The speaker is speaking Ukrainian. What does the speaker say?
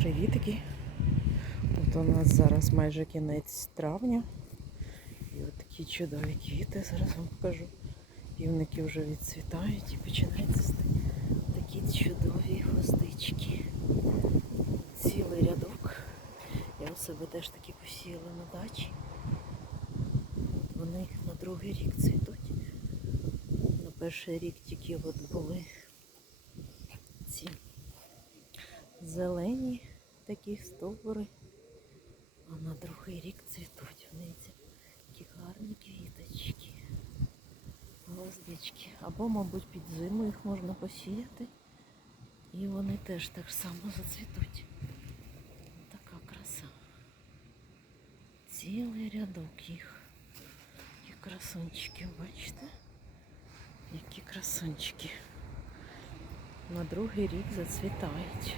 Привітки. От у нас зараз майже кінець травня. І от такі чудові квіти. Зараз вам покажу. Півники вже відцвітають і починаються такі чудові гвоздички. Цілий рядок. Я у себе теж такі посіяла на дачі. От вони на другий рік цвітуть. На перший рік тільки от були зелені такі стовбури, а на другий рік цвітуть. Ці такі гарні квіточки, гвоздички. Або, мабуть, під зиму їх можна посіяти. І вони теж так само зацвітуть. Така краса. Цілий рядок їх. Які красунчики, бачите? Які красунчики. На другий рік зацвітають.